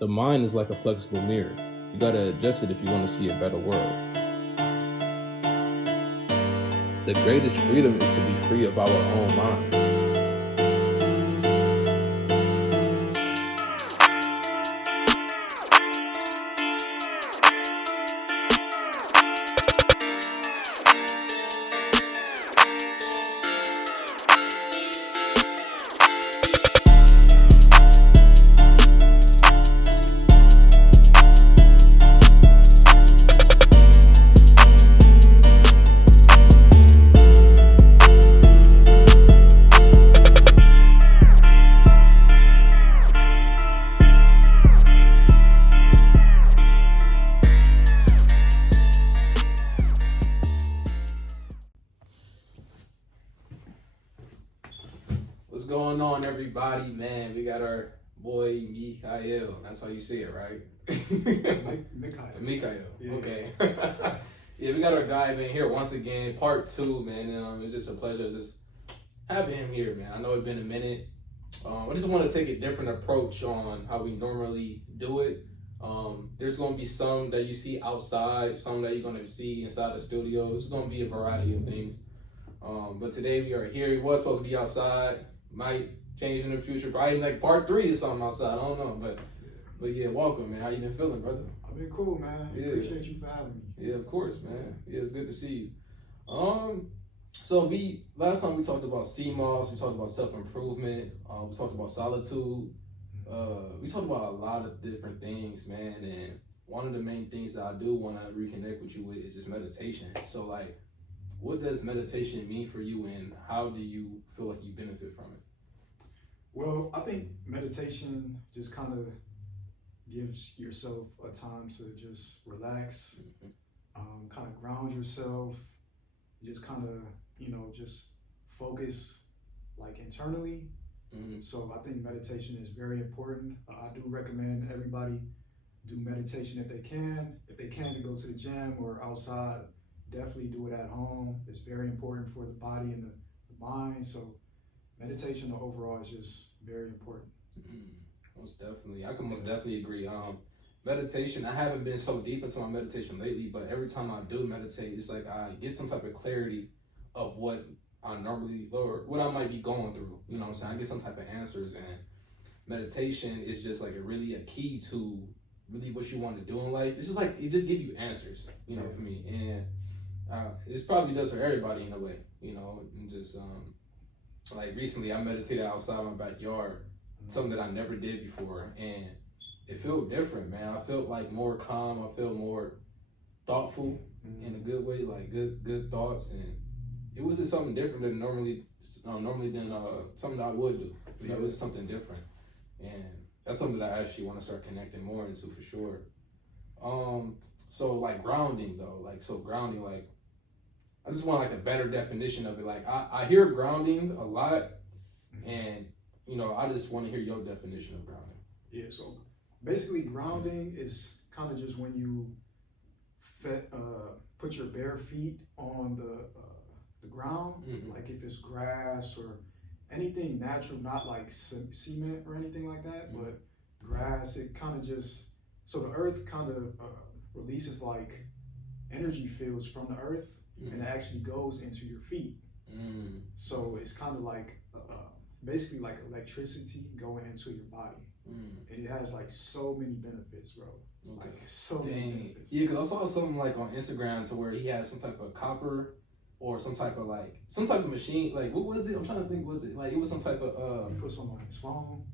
The mind is like a flexible mirror. You gotta adjust it if you want to see a better world. The greatest freedom is to be free of our own mind. What's going on, everybody? Man, we got our boy Mikael. That's how you say it, right? Mikael. Mikael. Yeah. Okay. Yeah, we got our guy, man, here once again, part 2, man. It's just a pleasure just having him here, man. I know it's been a minute. I just want to take a different approach on how we normally do it. There's going to be some that you see outside, some that you're going to see inside the studio. It's going to be a variety of things. But today we are here. He was supposed to be outside. Might change in the future. Probably like part 3 or something outside. I don't know. But yeah, welcome, man. How you been feeling, brother? I've been cool, man. Yeah. Appreciate you for having me. Yeah, of course, man. Yeah, it's good to see you. So last time we talked about CMOS, we talked about self-improvement, we talked about solitude, we talked about a lot of different things, man, and one of the main things that I do want to reconnect with you with is just meditation. So like, what does meditation mean for you, and how do you feel like you benefit from it? Well, I think meditation just kind of gives yourself a time to just relax, kind of ground yourself, just kind of, just focus like internally. So I think meditation is very important. I do recommend everybody do meditation if they can. If they can, to go to the gym or outside, definitely do it at home. It's very important for the body and the mind. So meditation overall is just very important. Most definitely. I can most definitely agree. Meditation, I haven't been so deep into my meditation lately, but every time I do meditate, it's like I get some type of clarity of what I normally, or what I might be going through. You know what I'm saying? I get some type of answers, and meditation is just like a key to really what you want to do in life. It's just like, it just gives you answers, for me. And it probably does for everybody in a way, and just like recently I meditated outside my backyard, something that I never did before, and it felt different, man. I felt like more calm. I felt more thoughtful in a good way, like good thoughts, and it was just something different than normally than something that I would do. It was something different, and that's something that I actually want to start connecting more into for sure. So like grounding though, like I just want like a better definition of it. Like I hear grounding a lot, and I just want to hear your definition of grounding. Yeah, so basically grounding is kind of just when you put your bare feet on the ground, like if it's grass or anything natural, not like cement or anything like that, but grass, it kind of just, so the earth kind of releases like energy fields from the earth, and it actually goes into your feet. So it's kind of like basically like electricity going into your body. And it has like so many benefits, bro. Okay. Like so many benefits. Yeah, because I saw something like on Instagram to where he had some type of copper or some type of machine. Like, what was it? I'm trying to think. Was it like, it was some type of You put something on his phone?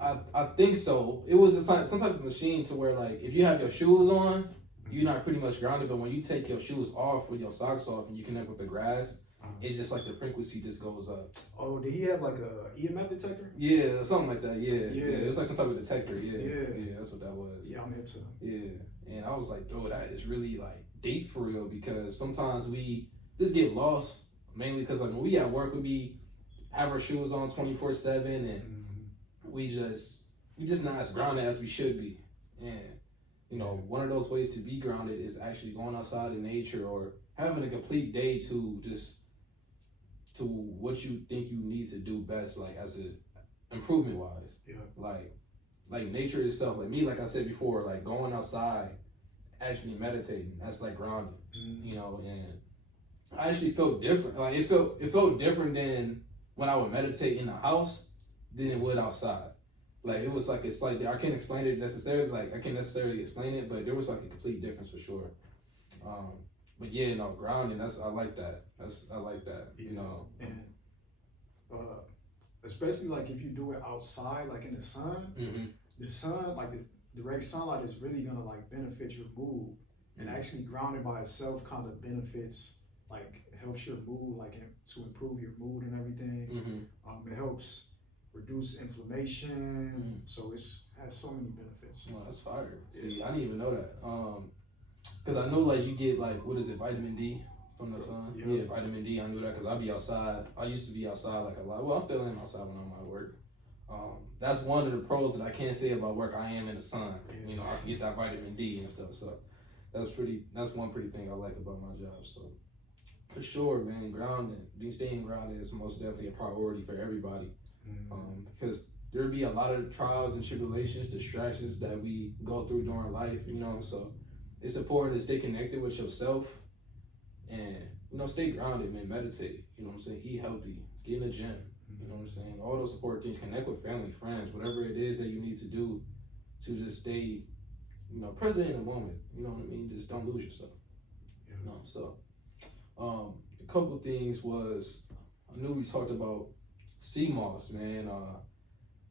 I think so. It was some type of machine to where, like, if you have your shoes on, you're not pretty much grounded, but when you take your shoes off with your socks off and you connect with the grass, it's just like the frequency just goes up. Oh, did he have like a EMF detector? Yeah, something like that. Yeah. It was like some type of detector. Yeah, that's what that was. Yeah, I'm hip to him. Yeah, and I was like, bro, that is really like deep for real, because sometimes we just get lost, mainly because like when we at work, we have our shoes on 24/7, and we just not as grounded as we should be. And one of those ways to be grounded is actually going outside in nature, or having a complete day to what you think you need to do best, like as a improvement wise. Yeah. Like like nature itself. Like me, like I said before, like going outside, actually meditating. That's like grounding, you know. And I actually felt different. Like it felt different than when I would meditate in the house than it would outside. Like it was like it's like I can't explain it necessarily. Like I can't necessarily explain it, but there was like a complete difference for sure. But yeah, no, grounding. I like that. I like that. Yeah. You know, and especially like if you do it outside, like in the sun, the sun, like the direct sunlight is really gonna like benefit your mood, and actually grounding by itself kind of benefits, like it helps your mood, like to improve your mood and everything. It helps reduce inflammation, so it has so many benefits. Oh, that's fire. See, I didn't even know that. Cause I know like you get like what is it, vitamin D from the sun? Yeah, vitamin D. I knew that because I be outside. I used to be outside like a lot. Well, I still am outside when I'm at work. That's one of the pros that I can't say about work. I am in the sun. You know, I can get that vitamin D and stuff. So that's one pretty thing I like about my job. So for sure, man, staying grounded is most definitely a priority for everybody. Because there'll be a lot of trials and tribulations, distractions that we go through during life, you know. So it's important to stay connected with yourself and, you know, stay grounded, man. Meditate, you know what I'm saying? Eat healthy, get in the gym, you know what I'm saying? All those support things, connect with family, friends, whatever it is that you need to do to just stay, you know, present in the moment, you know what I mean? Just don't lose yourself, you know. So a couple of things was, I knew we talked about sea moss, man.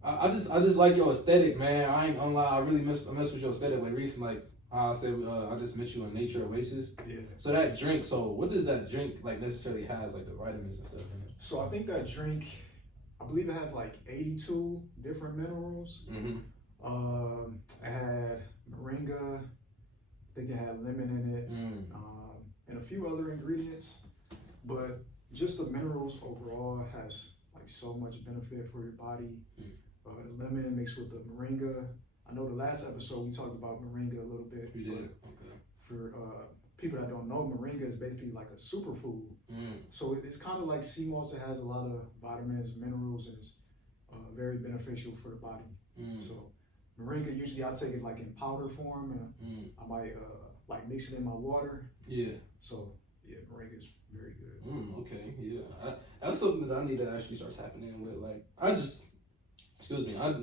I just like your aesthetic, man. I ain't gonna lie, I mess with your aesthetic. Like recently, like I said, I just met you in Nature Oasis. Yeah. So that drink, so what does that drink like necessarily has, like the vitamins and stuff in it? So I think that drink, I believe it has like 82 different minerals. It had moringa, I think it had lemon in it, and a few other ingredients. But just the minerals overall has like so much benefit for your body. The lemon mixed with the moringa. I know the last episode we talked about moringa a little bit. We did. Okay. For people that don't know, moringa is basically like a superfood. So it's kind of like sea moss. It has a lot of vitamins, minerals, and it's very beneficial for the body. So moringa, usually I take it like in powder form, and I might like mix it in my water. Yeah. So yeah, moringa is very good. Okay. Yeah. That's something that I need to actually start tapping in with. Like I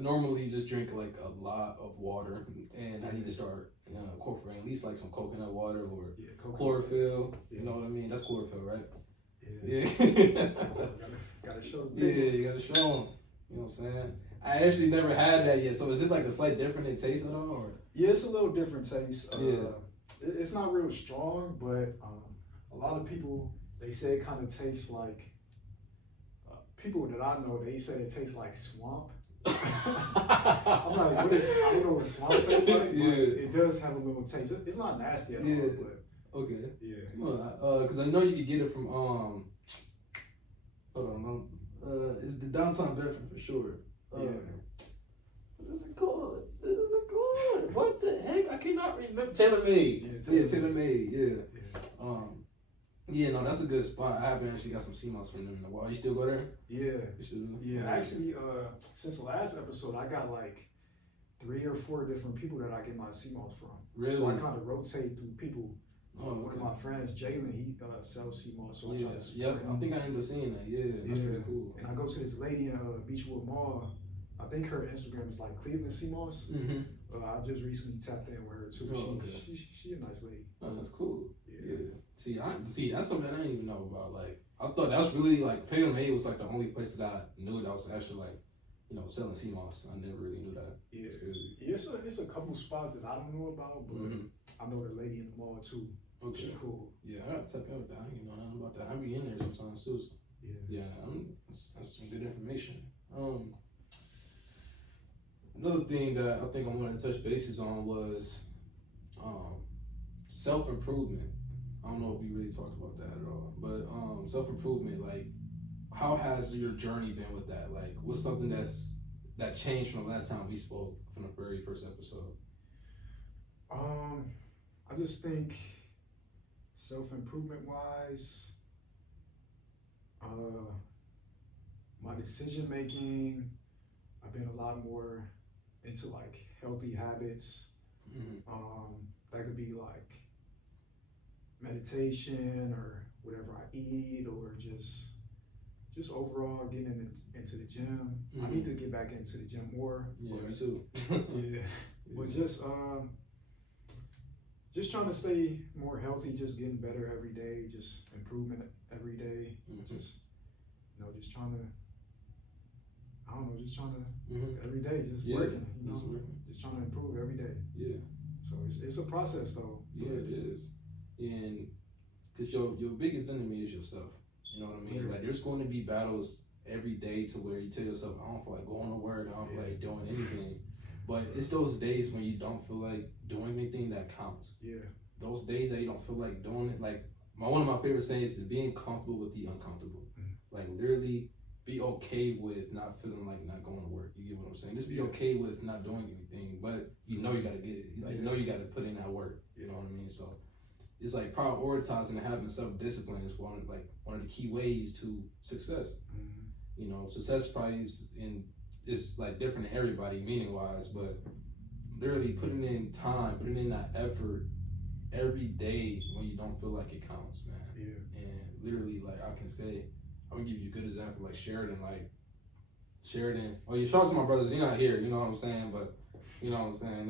normally just drink like a lot of water, and I need to start incorporating at least like some coconut water or chlorophyll. You know what I mean? That's chlorophyll, right? Yeah. Gotta show them. Yeah, you gotta show them. You know what I'm saying? I actually never had that yet. So is it like a slight different in taste at all? Or? Yeah, it's a little different taste. It's not real strong, but a lot of people, they say it kind of tastes like, people that I know, they say it tastes like swamp. I'm like, I don't know what swamp tastes like, but it does have a little taste. It's not nasty at all, but okay. Yeah. Well, because I know you could get it from hold on, it's the downtown Bedford for sure. What is it called? What the heck? I cannot remember. Taylor Made. Taylor Made. Yeah. Yeah, no, that's a good spot. I haven't actually got some sea moss from them in a while. You still go there? Yeah. You still do? Yeah. Actually, since the last episode, I got like 3 or 4 different people that I get my sea moss from. Really? So I kind of rotate through people. One of okay. my friends, Jalen, he sells sea moss, so I try to support him. I think I ended up seeing that. Yeah, that's pretty cool. And I go to this lady in Beechwood Mall. I think her Instagram is like Cleveland Sea Moss. I just recently tapped in with her too. She a nice lady. Oh, that's cool. Yeah. See, that's something I didn't even know about. Like, I thought that was really like Taylor Made was like the only place that I knew that was actually like, you know, selling sea moss. I never really knew that. Yeah. It's a couple spots that I don't know about, but I know the lady in the mall too. Okay. She's cool. Yeah, I gotta tap in with that. I didn't know nothing about that. I be in there sometimes too. So. Yeah. That's some good information. Another thing that I think I wanted to touch bases on was self-improvement. I don't know if we really talked about that at all, but self-improvement, like, how has your journey been with that? Like, what's something that changed from the last time we spoke, from the very first episode? I just think self-improvement wise, my decision making, I've been a lot more into like healthy habits. That could be like meditation or whatever I eat, or just overall getting into the gym. I need to get back into the gym more. Yeah, me too. Yeah, but just trying to stay more healthy, just getting better every day, just improvement every day. Just just trying to, I don't know, just trying to every day, just working, just trying to improve every day. Yeah. So it's a process though. Yeah, it is. And because your biggest enemy is yourself. You know what I mean? Like there's going to be battles every day to where you tell yourself, I don't feel like going to work, I don't feel like doing anything. But it's those days when you don't feel like doing anything that counts. Yeah. Those days that you don't feel like doing it. Like one of my favorite sayings is being comfortable with the uncomfortable. Like literally be okay with not feeling like not going to work. You get what I'm saying? Just be okay with not doing anything, but you know you gotta get it. Like you know you gotta put in that work. You know what I mean? So it's like prioritizing and having self-discipline is one of the key ways to success. You know, success probably is like different in everybody meaning wise, but literally putting in time, putting in that effort every day when you don't feel like it counts, man. Yeah. And literally, like I can say, I'm gonna give you a good example, like Sheridan. Oh, you shout out to my brothers. You're not here, you know what I'm saying, but you know what I'm saying.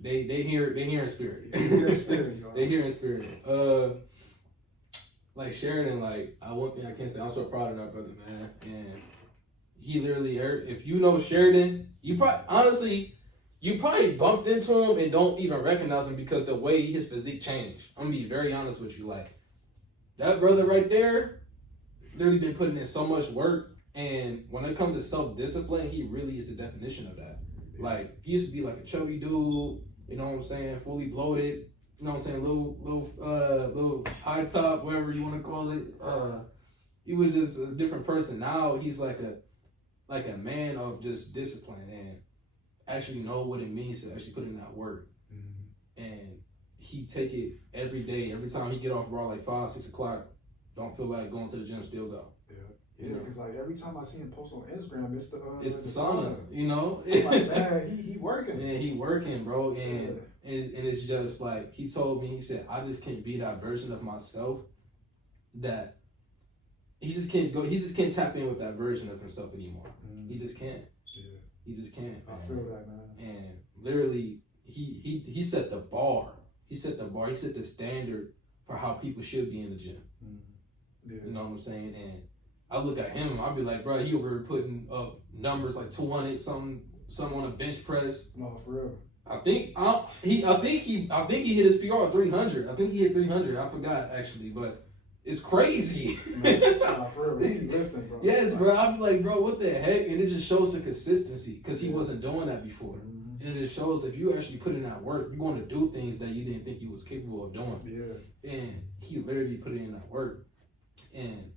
They hear in spirit. They hear in spirit. Like Sheridan, like one thing I can say, I'm so proud of that brother, man. And he literally, if you know Sheridan, you probably bumped into him and don't even recognize him because the way his physique changed. I'm gonna be very honest with you, like that brother right there, literally been putting in so much work. And when it comes to self-discipline, he really is the definition of that. Like he used to be like a chubby dude, you know what I'm saying, fully bloated. You know what I'm saying? Little high top, whatever you want to call it. He was just a different person. Now he's like a man of just discipline and actually know what it means to actually put in that work. And he take it every day. Every time he get off raw like 5, 6 o'clock, don't feel like going to the gym, still go. Yeah, because like every time I see him post on Instagram, it's the sauna, you know. I'm like, man, he working. Yeah, he working, bro, and it's just like he told me. He said, I just can't be that version of myself that he just can't go. He just can't tap in with that version of himself anymore. He just can't. Yeah, he just can't. I feel that, man. And literally, he set the bar. He set the bar. He set the standard for how people should be in the gym. Yeah. You know what I'm saying? And I look at him, I'll be like, bro, he over here putting up numbers like 200 something on a bench press. No, for real. I think he hit his PR at 300. I think he hit 300. I forgot actually, but it's crazy. Nah, for real. He's lifting, bro. Yes, bro. I'll be like, bro, what the heck? And it just shows the consistency because he wasn't doing that before. And it just shows if you actually put in that work, you're going to do things that you didn't think you was capable of doing. Yeah. And he literally put in that work. And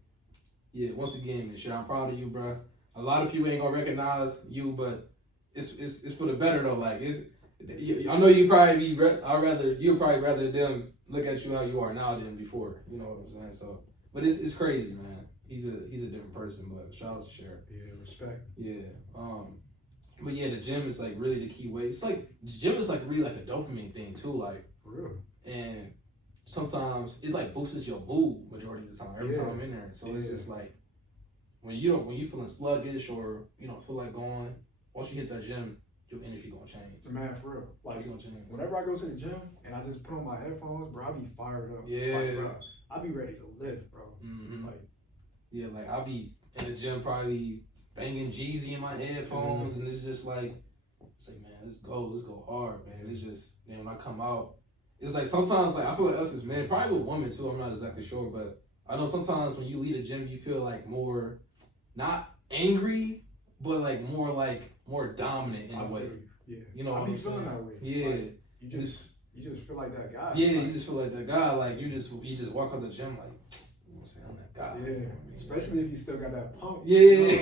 yeah, once again, man, shit, I'm proud of you, bro. A lot of people ain't gonna recognize you, but it's for the better though. Like I know you'd probably rather them look at you how you are now than before. You know what I'm saying? So, but it's crazy, man. He's a different person, but shout out to Cher. Yeah, respect. Yeah. But yeah, the gym is like really the key way. It's like the gym is like really like a dopamine thing too, like for real. And sometimes it like boosts your mood majority of the time. Every time I'm in there, so it's just like when you feeling sluggish or you don't feel like going. Once you hit that gym, your energy gonna change. Man, for real. Like it's gonna change. Whenever I go to the gym and I just put on my headphones, bro, I be fired up. Yeah, like, bro, I be ready to lift, bro. Like I'll be in the gym probably banging Jeezy in my headphones, and it's just like, man, let's go hard, man. It's just, man, when I come out. It's like sometimes, like I feel like us as men, probably with women too. I'm not exactly sure, but I know sometimes when you leave the gym, you feel like more, not angry, but like more dominant in a way. Yeah, you know what I'm saying? That way. Yeah, like, you just feel like that guy. Yeah, you just feel like that guy. Like you just walk out the gym like, you know what I'm saying? I'm that guy. Yeah, you know especially if you still got that pump. Yeah, you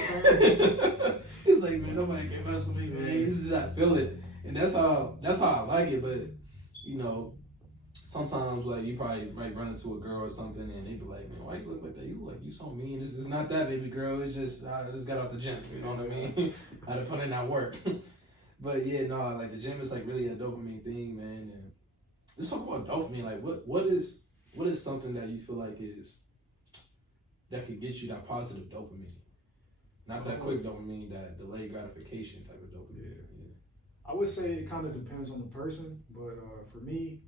know he's like, man, nobody can mess with me, man. This is how I feel it, and that's how I like it. But you know. Sometimes, like, you probably might run into a girl or something, and they be like, man, why you look like that? You so mean. This is not that, baby girl. It's just, I just got out the gym. You know what I mean? I had to put in that work. But yeah, no, like the gym is like really a dopamine thing, man. And let's talk about dopamine. Like, what is something that you feel like is that could get you that positive dopamine, not that quick dopamine, that delayed gratification type of dopamine. Yeah. I would say it kind of depends on the person, but for me,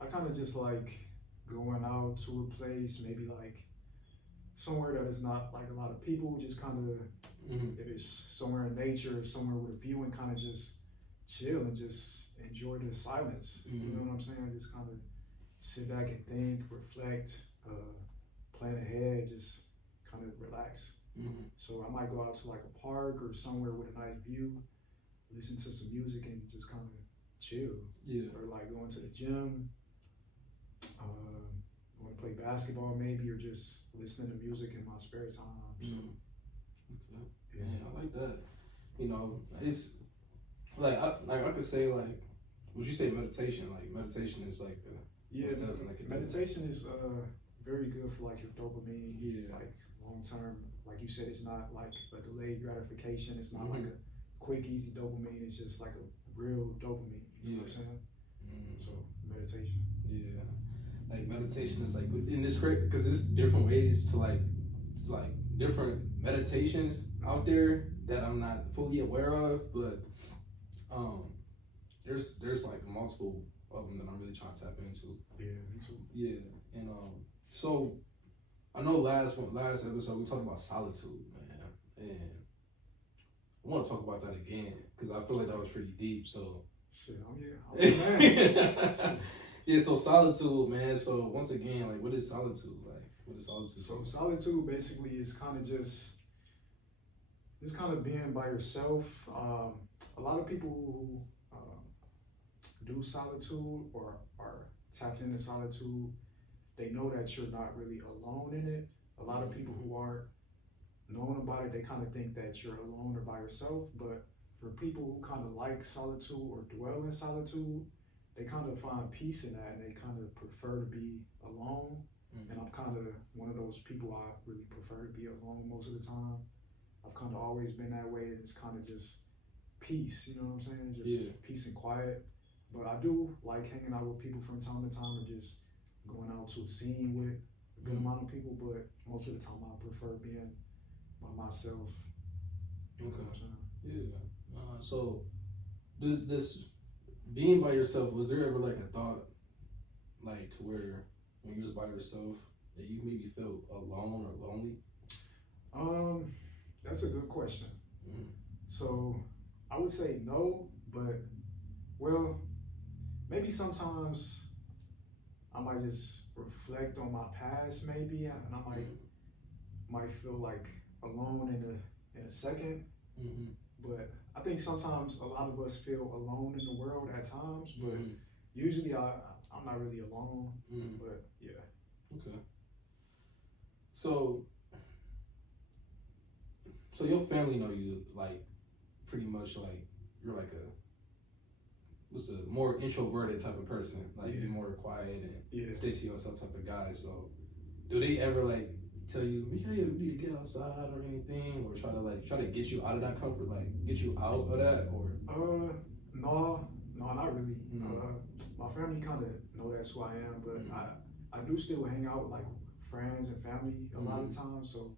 I kind of just like going out to a place, maybe like somewhere that is not like a lot of people, just kind of, if it's somewhere in nature, somewhere with a view, and kind of just chill and just enjoy the silence. You know what I'm saying? Just kind of sit back and think, reflect, plan ahead, just kind of relax. So I might go out to like a park or somewhere with a nice view, listen to some music and just kind of chill. Yeah. Or like going to the gym, want to play basketball maybe, or just listening to music in my spare time. So, okay. Yeah, I like that. You know, it's like I could say like, would you say meditation? Like meditation is like meditation is very good for like your dopamine. Yeah. Like long term, like you said, it's not like a delayed gratification. It's not like a quick, easy dopamine. It's just like a real dopamine. You know what I'm saying? So meditation. Yeah. Like meditation is like in this correct because there's different ways to like different meditations out there that I'm not fully aware of, but there's like multiple of them that I'm really trying to tap into. Yeah, me too. Yeah, and so I know last episode we talked about solitude, man, and I want to talk about that again because I feel like that was pretty deep. So shit, I'm yeah, so solitude, man. So once again, like, what is solitude? Like, what is solitude? So solitude basically is kind of just kind of being by yourself. A lot of people who do solitude or are tapped into solitude, they know that you're not really alone in it. A lot of people who aren't knowing about it, they kind of think that you're alone or by yourself. But for people who kind of like solitude or dwell in solitude, they kind of find peace in that, and they kind of prefer to be alone. And I'm kind of one of those people. I really prefer to be alone most of the time. I've kind of always been that way. It's kind of just peace, you know what I'm saying? Just peace and quiet. But I do like hanging out with people from time to time, or just going out to a scene with a good amount of people. But most of the time, I prefer being by myself. You know what I'm saying? Yeah. So this being by yourself, was there ever like a thought, like to where when you was by yourself that you maybe felt alone or lonely? That's a good question. So I would say no, but well, maybe sometimes I might just reflect on my past, maybe, and I might feel like alone in a second. But I think sometimes a lot of us feel alone in the world at times, but usually I'm not really alone. But yeah. Okay. So your family know you like pretty much like you're like what's a more introverted type of person, like you're more quiet and stay to yourself type of guy. So do they ever like tell you, Mikael, you need to get outside or anything, or try to get you out of that comfort, like get you out of that, or? No, not really. My family kind of know that's who I am, but I do still hang out with like friends and family a lot of times. So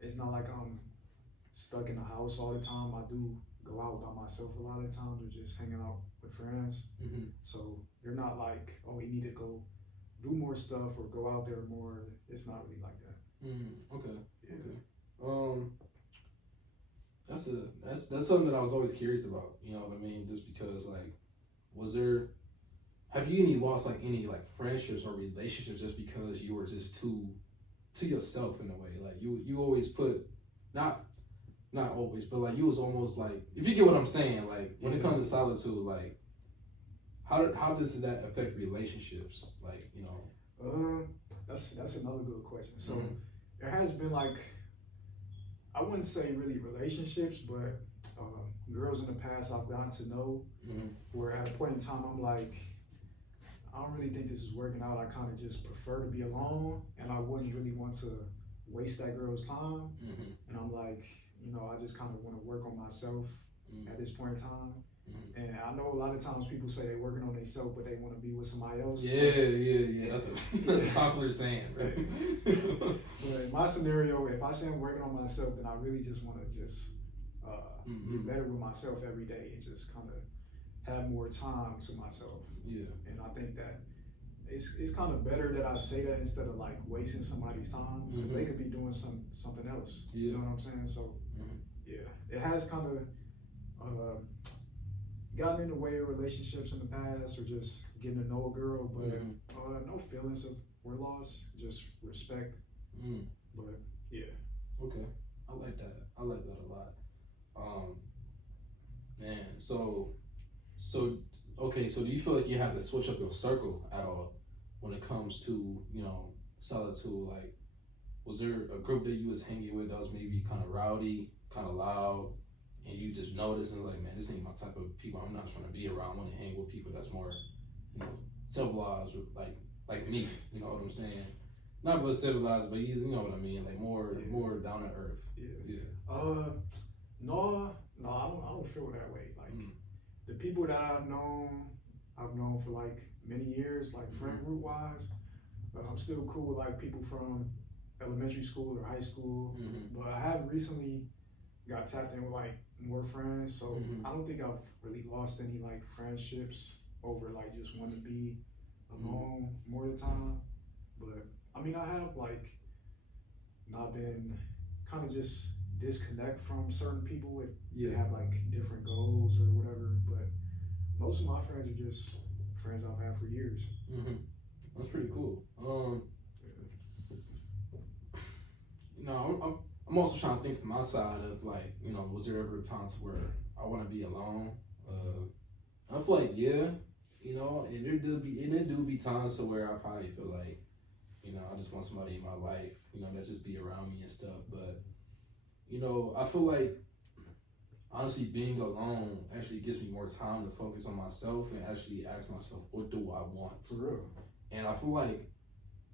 it's not like I'm stuck in the house all the time. I do go out by myself a lot of times, or just hanging out with friends. So they're not like, oh, you need to go do more stuff or go out there more. It's not really like that. Okay. That's something that I was always curious about. You know what I mean? Just because like, have you lost like any like friendships or relationships just because you were just too to yourself in a way? Like you always put not always, but like you was almost like, if you get what I'm saying, like when it comes to solitude, like how does that affect relationships? Like, you know. That's another good question. So there has been like, I wouldn't say really relationships, but girls in the past I've gotten to know, where at a point in time I'm like, I don't really think this is working out. I kind of just prefer to be alone, and I wouldn't really want to waste that girl's time. And I'm like, you know, I just kind of want to work on myself at this point in time. And I know a lot of times people say they're working on themselves, but they want to be with somebody else. Yeah. That's a popular saying, right? But in my scenario, if I say I'm working on myself, then I really just want to just get better with myself every day and just kind of have more time to myself. Yeah. And I think that it's kind of better that I say that instead of like wasting somebody's time, because they could be doing something else. Yeah. You know what I'm saying? So yeah, it has kind of gotten in the way of relationships in the past, or just getting to know a girl, but no feelings of were lost, just respect. But yeah. Okay, I like that. I like that a lot. Man, so okay, so do you feel like you have to switch up your circle at all when it comes to, you know, Solitude? Like, was there a group that you was hanging with that was maybe kind of rowdy, kind of loud, and you just noticed and was like, man, this ain't my type of people I'm not trying to be around. I want to hang with people that's more, you know, civilized, like me, you know what I'm saying? Not but civilized, but you know what I mean, like more down to earth. Yeah. No, I don't feel that way. Like the people that I've known for like many years, like friend group wise. I'm still cool with like people from elementary school or high school. But I have recently got tapped in with like more friends, so I don't think I've really lost any like friendships over like just wanting to be alone more of the time. But I mean, I have like not been kind of just disconnect from certain people if they have like different goals or whatever. But most of my friends are just friends I've had for years. That's pretty cool. You know, I'm also trying to think from my side of like, you know, was there ever times where I want to be alone? I feel like you know, and there do be times to where I probably feel like, you know, I just want somebody in my life, you know, that just be around me and stuff. But you know, I feel like honestly being alone actually gives me more time to focus on myself and actually ask myself, what do I want? For real. And I feel like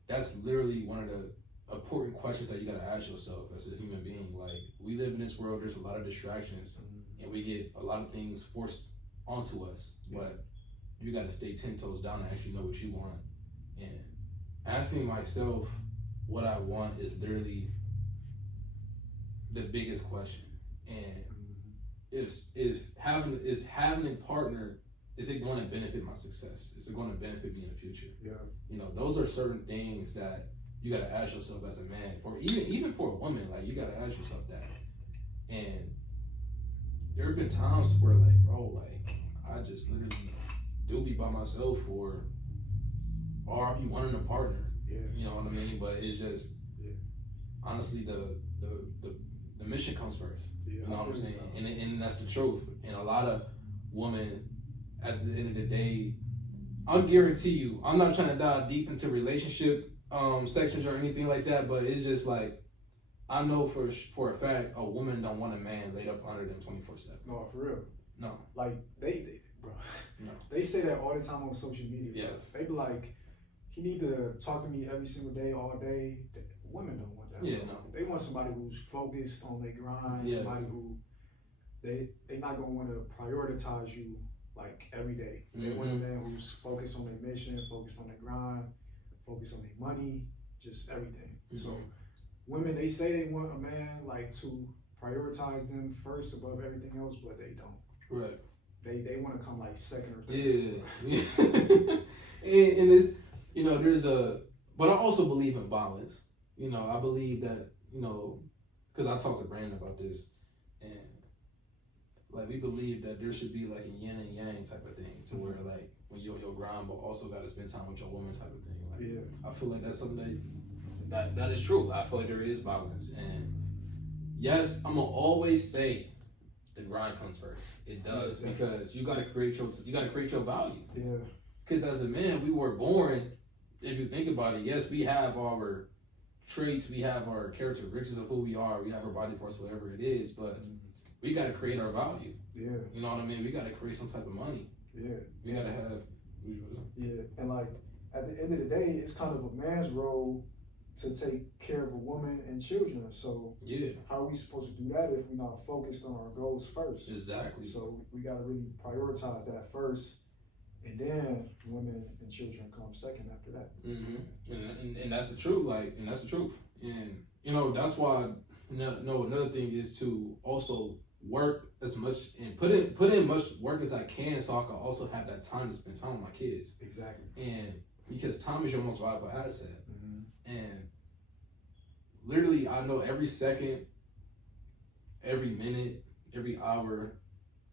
that's literally one of the important questions that you gotta ask yourself as a human being. Like, we live in this world, there's a lot of distractions, and we get a lot of things forced onto us, but you gotta stay 10 toes down and actually know what you want. And asking myself what I want is literally the biggest question. And is having a partner, is it going to benefit my success? Is it going to benefit me in the future? Yeah. You know, those are certain things that you got to ask yourself as a man, or even for a woman. Like, you got to ask yourself that. And there have been times where, like, bro, like, I just literally do be by myself, or I be wanting a partner. Yeah. You know what I mean? But it's just honestly the mission comes first. Yeah, you know what I'm saying? And that's the truth. And a lot of women, at the end of the day, I'll guarantee you, I'm not trying to dive deep into relationship sections or anything like that, but it's just like, I know for a fact, a woman don't want a man laid up under them 24/7. No, for real. No. Like they bro. No. They say that all the time on social media. Yes. They be like, he need to talk to me every single day, all day. Women don't want that. Yeah, bro. no. They want somebody who's focused on their grind, Yes. somebody who they not gonna want to prioritize you like every day. They want a man who's focused on their mission, focused on their grind, focused on their money, just everything. So women, they say they want a man like to prioritize them first above everything else, but they don't. Right. They want to come like second or third. Yeah. and it's, you know, but I also believe in balance. You know, I believe that, you know, because I talked to Brandon about this, and like, we believe that there should be like a yin and yang type of thing, to where like when you're on your grind, but also got to spend time with your woman type of thing. Like, I feel like that's something that is true. I feel like there is balance, and yes, I'm gonna always say the grind comes first. It does, because you gotta create your value. Yeah. Because as a man, we were born. If you think about it, yes, we have our traits, we have our characteristics of who we are, we have our body parts, whatever it is, but we got to create our value. Yeah. You know what I mean? We got to create some type of money. Yeah. We got to have. Yeah. And like, at the end of the day, it's kind of a man's role to take care of a woman and children. So how are we supposed to do that if we're not focused on our goals first? Exactly. So we got to really prioritize that first, and then women and children come second after that. And that's the truth. And that's the truth. And that's why. No, another thing is to also work as much and put in much work as I can, so I can also have that time to spend time with my kids. Exactly. And because time is your most valuable asset. And literally, I know every second, every minute, every hour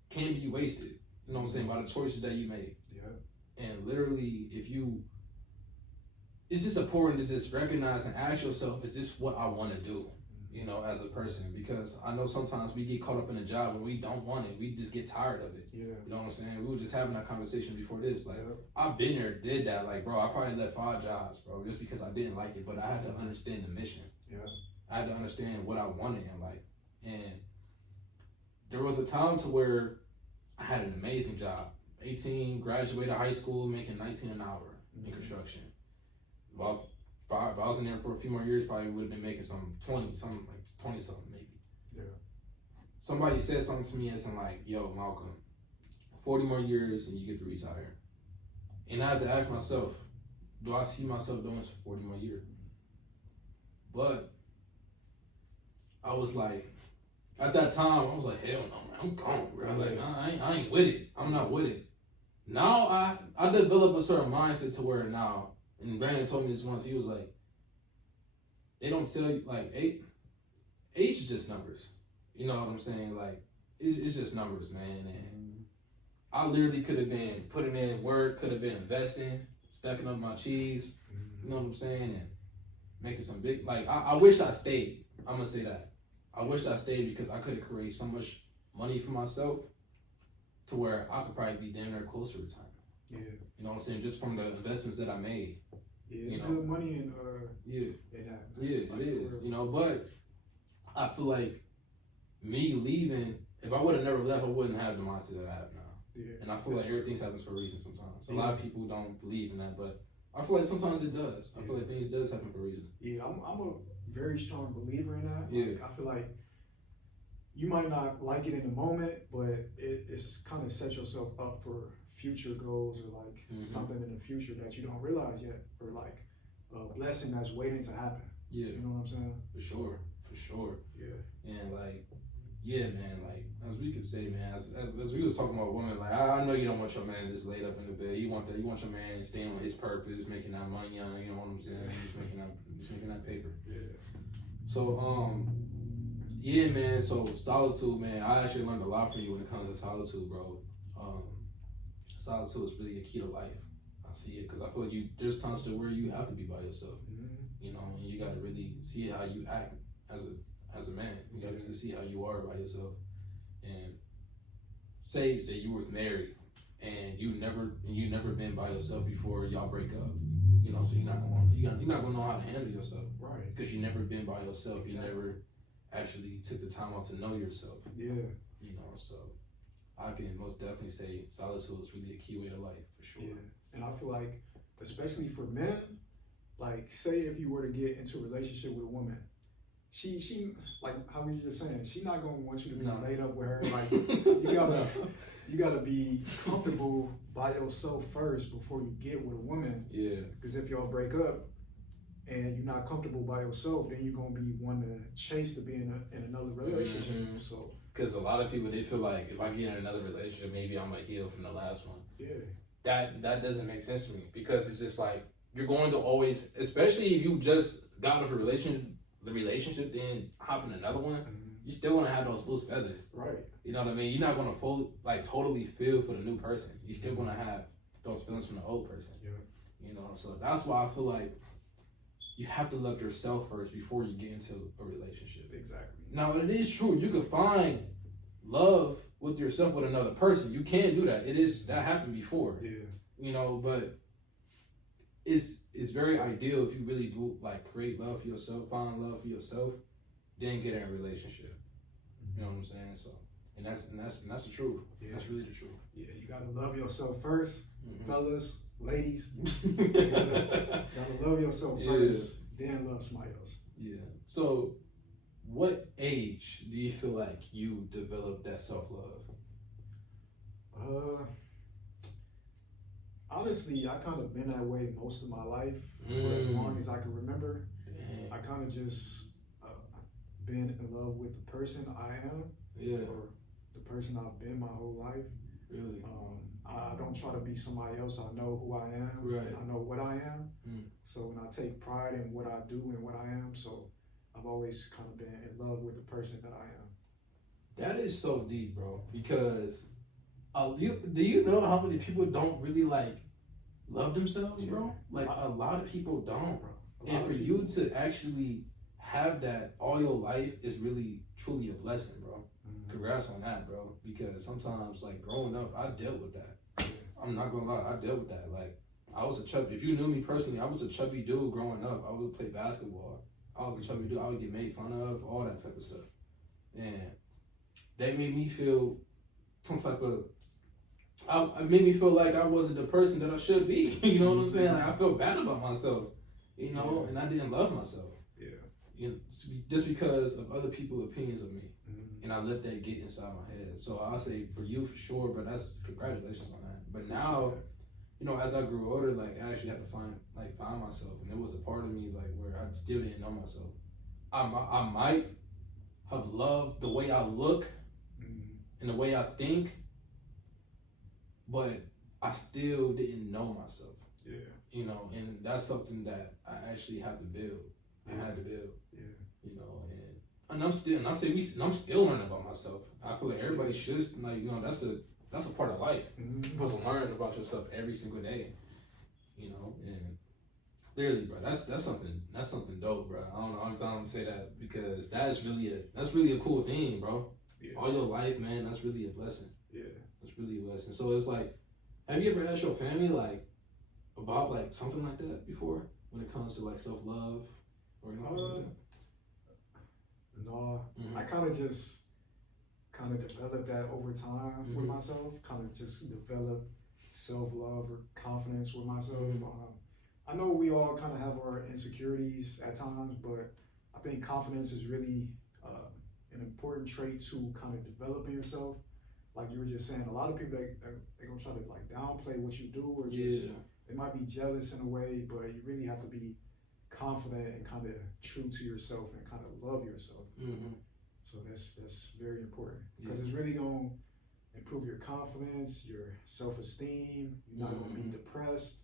can be wasted. You know what I'm saying, by the choices that you make. Yeah. And literally, it's just important to just recognize and ask yourself, is this what I want to do? As a person, because I know sometimes we get caught up in a job and we don't want it. We just get tired of it. Yeah. You know what I'm saying? We were just having that conversation before this. I've been there, did that. Bro, I probably left 5 jobs, bro, just because I didn't like it. But I had to understand the mission. Yeah. I had to understand what I wanted in life. And there was a time to where I had an amazing job. 18, graduated high school, making $19 an hour in construction. Well, if I was in there for a few more years, probably would have been making some 20 something maybe. Yeah. Somebody said something to me and I'm like, yo, Malcolm, 40 more years and you get to retire. And I had to ask myself, do I see myself doing this for 40 more years? But I was like, at that time, I was like, hell no, man, I'm gone, bro. I ain't with it. I'm not with it. Now I developed a certain mindset to where now, and Brandon told me this once, he was like, they don't tell you, age is just numbers. You know what I'm saying? It's just numbers, man. And I literally could have been putting in work, could have been investing, stacking up my cheese, you know what I'm saying? And making some big, I wish I stayed. I'm going to say that. I wish I stayed because I could have created so much money for myself to where I could probably be damn near close to retirement. Yeah. You know what I'm saying? Just from the investments that I made. Yeah, it's good money in that. Yeah, it is. But I feel like me leaving, if I would have never left, I wouldn't have the mindset that I have now. Yeah. And I feel like everything happens for a reason sometimes. A lot of people don't believe in that, but I feel like sometimes it does. I feel like things does happen for a reason. Yeah, I'm a very strong believer in that. Yeah. I feel like you might not like it in the moment, but it's kind of set yourself up for future goals or something in the future that you don't realize yet, or a blessing that's waiting to happen. Yeah. You know what I'm saying? For sure. Yeah. And yeah, man, as we could say, man, as we was talking about women, I know you don't want your man just laid up in the bed. You want your man staying on his purpose, making that money on, you know what I'm saying? Just making that paper. Yeah. So, yeah, man, so solitude, man, I actually learned a lot from you when it comes to solitude, bro. Solitude is really a key to life. I see it because I feel like there's times to where you have to be by yourself. And you got to really see how you act as a man. You got to see how you are by yourself. And say you was married and you never been by yourself before y'all break up. So you're not gonna know how to handle yourself, right? Because you never been by yourself. Exactly. You never actually took the time out to know yourself. Yeah. So I can most definitely say solitude is really a key way to life, for sure. Yeah. And I feel like, especially for men, say if you were to get into a relationship with a woman, she how we were just saying, she not gonna want you to be laid up with her. You gotta be comfortable by yourself first before you get with a woman. Yeah. Because if y'all break up and you're not comfortable by yourself, then you're gonna be one to chase to be in another relationship. Mm-hmm. So. Because a lot of people, they feel like if I get in another relationship, maybe I'm gonna heal from the last one. Yeah. That doesn't make sense to me, because it's just you're going to always, especially if you just got out of the relationship, then hop in another one, you still want to have those loose feathers. Right. You know what I mean? You're not going to totally feel for the new person. You're still going to have those feelings from the old person. Yeah. So that's why I feel like you have to love yourself first before you get into a relationship. Exactly. Now, it is true. You can find love with yourself with another person. You can do that. That happened before. Yeah. But it's very ideal if you really do create love for yourself, find love for yourself, then get in a relationship. You know what I'm saying? So, and that's the truth. Yeah. That's really the truth. Yeah, you gotta love yourself first, fellas, ladies. You gotta love yourself first. then love somebody else. Yeah. So, what age do you feel like you developed that self-love? Honestly, I kind of been that way most of my life for as long as I can remember. Damn. I kind of just been in love with the person I am, or the person I've been my whole life. Really? I don't try to be somebody else. I know who I am. Right. I know what I am. So when I take pride in what I do and what I am, so I've always kind of been in love with the person that I am. That is so deep, bro. Because do you know how many people don't really like love themselves, bro? Like a lot of people don't, bro. And for you to actually have that all your life is really truly a blessing, bro. Congrats on that, bro. Because sometimes, like growing up, I dealt with that. I'm not gonna lie, I dealt with that. Like I was a chubby. If you knew me personally, I was a chubby dude growing up. I would play basketball. I was a chubby dude. I would get made fun of, all that type of stuff. And that made me feel some type of. It made me feel like I wasn't the person that I should be. You know what I'm saying? Like I felt bad about myself. You know, and I didn't love myself. You know, just because of other people's opinions of me. And I let that get inside my head. So I'll say for you for sure, but that's congratulations on that. But now, you know, as I grew older, like I actually had to find myself, and there was a part of me like where I still didn't know myself. I might have loved the way I look and the way I think, but I still didn't know myself. You know, and that's something that I actually had to build. I had to build. You know, and I'm still learning about myself. I feel like everybody should, like, you know, that's a part of life. You're supposed to learn about yourself every single day. You know, and clearly, bro, that's something dope, bro. I don't know. I'm trying to say that because that's really a cool thing, bro. All your life, man, that's really a blessing. That's really a blessing. So it's like, have you ever asked your family like about like something like that before when it comes to like self-love or anything like that? No, I kind of developed that over time with myself. Kind of just develop self-love or confidence with myself. I know we all kind of have our insecurities at times, but I think confidence is really an important trait to kind of develop in yourself. Like you were just saying, a lot of people they gonna try to like downplay what you do, or just they might be jealous in a way, but you really have to be confident and kind of true to yourself and kind of love yourself. So that's very important because it's really gonna improve your confidence, your self-esteem. You're not gonna be depressed.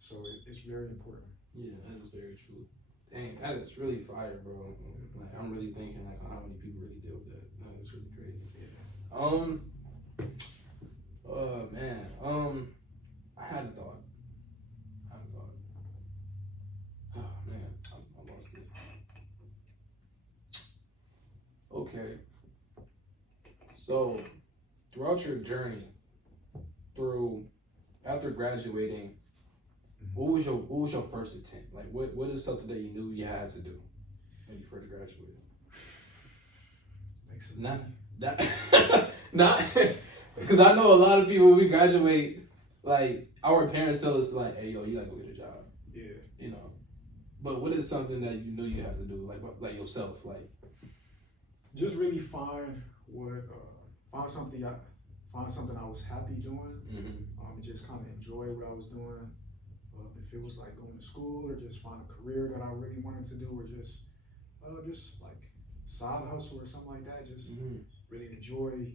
So it's very important. Yeah, that is very true. Dang, that is really fire, bro. Like I'm really thinking like how many people really deal with that. That's really crazy. Man. I had a thought. Oh man, I lost it. Okay. So, throughout your journey, after graduating, what was your first attempt? Like, what is something that you knew you had to do when you first graduated? Not because I know a lot of people when we graduate, like our parents tell us like, hey yo, you gotta go get a job. You know. But what is something that you knew you had to do, like yourself, like? Just really find something I was happy doing. Just kind of enjoy what I was doing. If it was like going to school, or just find a career that I really wanted to do, or just like side hustle or something like that. Just really enjoy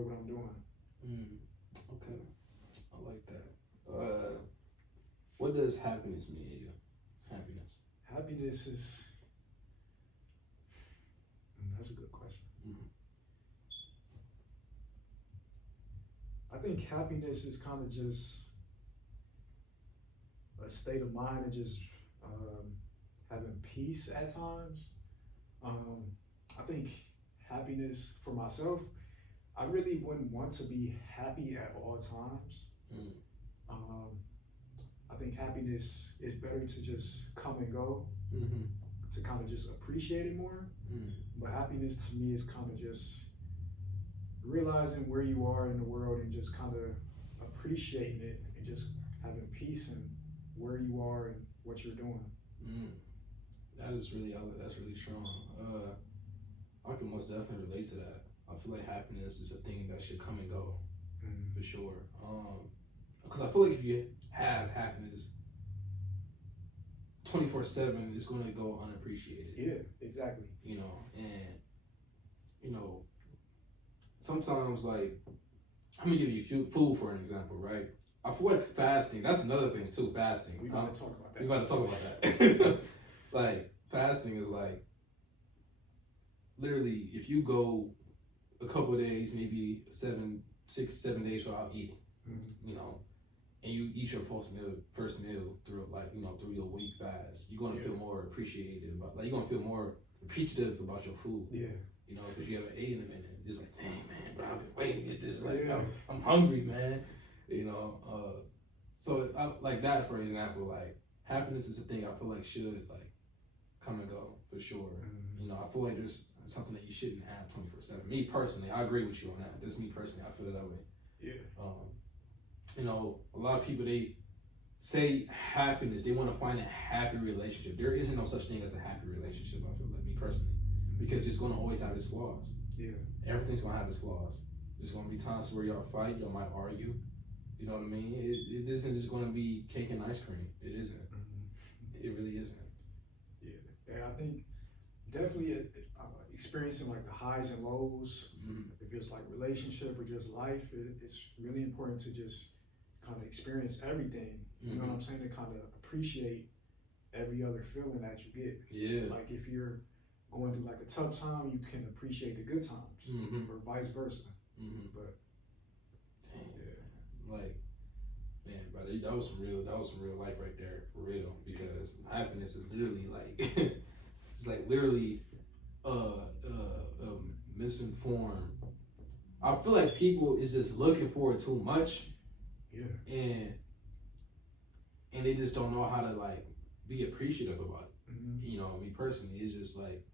what I'm doing. Okay, I like that. What does happiness mean to you? Happiness is. That's a good question. I think happiness is kind of just a state of mind and just having peace at times. I think happiness for myself, I really wouldn't want to be happy at all times. I think happiness is better to just come and go, to kind of just appreciate it more. But happiness to me is kind of just realizing where you are in the world and just kind of appreciating it and just having peace in where you are and what you're doing. That's really strong. I can most definitely relate to that. I feel like happiness is a thing that should come and go, for sure. Because I feel like if you have happiness 24/7, it's going to go unappreciated. Yeah, exactly. You know, and you know, sometimes like I'm gonna give you food for an example, right? I feel like fasting. That's another thing too. Fasting. We about to talk about that. We about to talk about that. Like fasting is like literally if you go a couple of days, maybe 6, 7 days without eating, you know, and you eat your first meal through through your week fast, you're gonna feel more appreciated about. Like you're gonna feel more appreciative about your food. Yeah. You know, because you haven't ate in a minute. It's like, dang man, bro, I've been waiting to get this. Like, I'm hungry, man. You know, like that for example, like happiness is a thing I feel like should like come and go for sure. You know, I feel like there's something that you shouldn't have 24/7. Me personally, I agree with you on that. Just me personally, I feel that way. Yeah. You know, a lot of people they say happiness, they want to find a happy relationship. There isn't no such thing as a happy relationship. I feel like me personally, because it's gonna always have its flaws. Yeah. Everything's gonna have its flaws. There's gonna be times where y'all fight, y'all might argue. You know what I mean? It isn't just gonna be cake and ice cream. It isn't. It really isn't. Yeah. And I think definitely experiencing like the highs and lows, if it's like relationship or just life, it's really important to just kind of experience everything. You know what I'm saying? To kind of appreciate every other feeling that you get. Yeah. Like if you're going through like a tough time, you can appreciate the good times, or vice versa. But dang, like, man, bro, that was some real life right there, for real. Because happiness is literally like, it's like literally, misinformed. I feel like people is just looking for it too much. Yeah. And they just don't know how to like be appreciative about it. You know, me personally, it's just like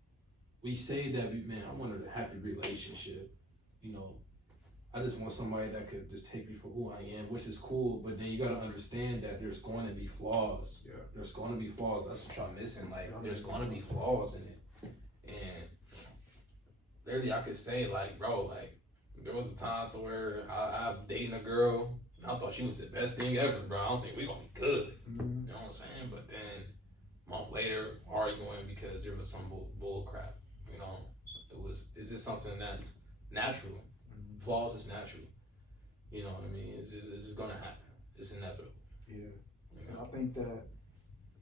we say that, man, I want a happy relationship. You know, I just want somebody that could just take me for who I am, which is cool. But then you gotta understand that there's going to be flaws. Yeah. There's going to be flaws. That's what y'all missing. Like, there's going to be flaws in it. And literally, I could say, like, bro, like, there was a time to where I'm dating a girl, and I thought she was the best thing ever, bro. I don't think we're gonna be good. You know what I'm saying? But then a month later, arguing because there was some bull crap. You know, it's just something that's natural. Flaws is natural. You know what I mean? It's just gonna happen. It's inevitable. Yeah. You And know? I think that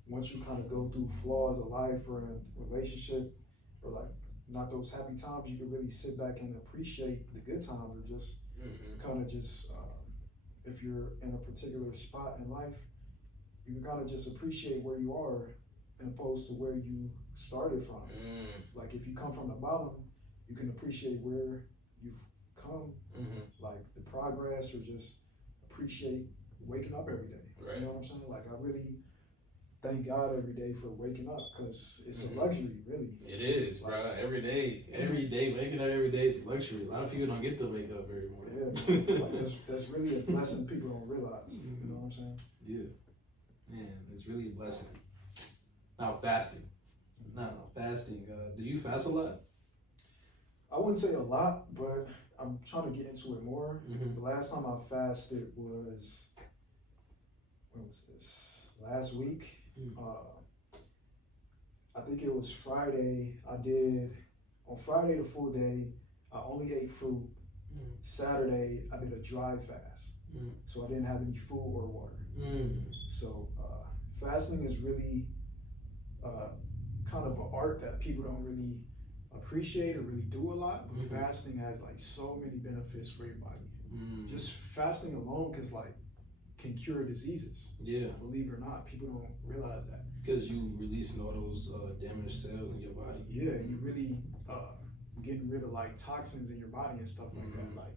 once you kind of go through flaws of life or a relationship or like not those happy times, you can really sit back and appreciate the good times, or just kind of just if you're in a particular spot in life, you can kind of just appreciate where you are as opposed to where you started from. Like if you come from the bottom, you can appreciate where you've come, like the progress, or just appreciate waking up every day. Right. You know what I'm saying? Like I really thank God every day for waking up, because it's a luxury, really. It is, like, bro. Every day, waking up every day is a luxury. A lot of people don't get to wake up every morning. Yeah, like that's really a blessing people don't realize. You know what I'm saying? Yeah, man, it's really a blessing. Now fasting. Do you fast a lot? I wouldn't say a lot, but I'm trying to get into it more. The last time I fasted was, when was this? Last week. I think it was Friday. I did, on Friday the full day, I only ate fruit. Saturday, I did a dry fast. So I didn't have any food or water. So fasting is really kind of an art that people don't really appreciate or really do a lot, but fasting has like so many benefits for your body. Just fasting alone can cure diseases. Yeah. Believe it or not, people don't realize that. Because you releasing all those damaged cells in your body. Yeah, you really getting rid of like toxins in your body and stuff like that. Like